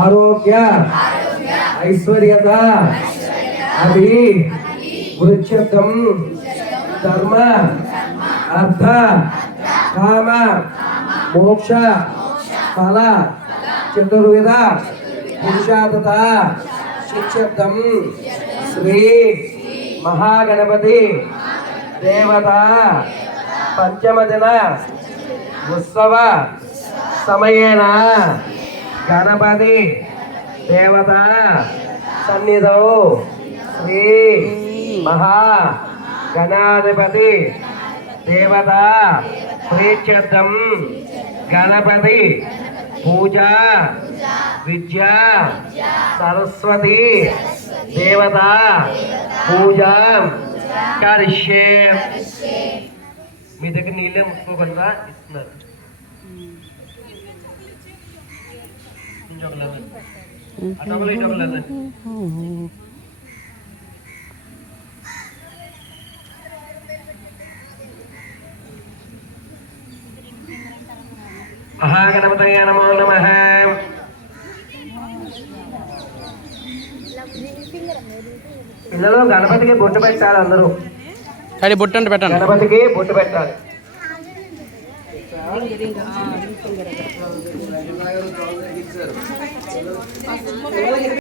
ఆరోగ్య ఐశ్వర్యత అది వృక్షం ధర్మ అర్థ కామ మోక్ష ఫల చతుర్విధ పురుషార్థ శిక్షం శ్రీ మహాగణపతి దేవత పంచమ దిన ఉత్సవ సమయేన గణపతి దేవత సన్నిధౌ శ్రీ మహా గణాధిపతి దేవత ప్రీత్యర్థం గణపతి పూజ విద్యా సరస్వతి దేవత పూజ కరిష్యే. మీ దగ్గర నీళ్ళే ముట్టుకోకుండా ఇస్తున్నారు. మహాగణపతయ నమో నమః. పిల్లలు గణపతికి బొట్టు పెట్టాలి. అందరూ బొట్టు అంటే పెట్టండి. గణపతికి బొట్టు పెట్టాలి.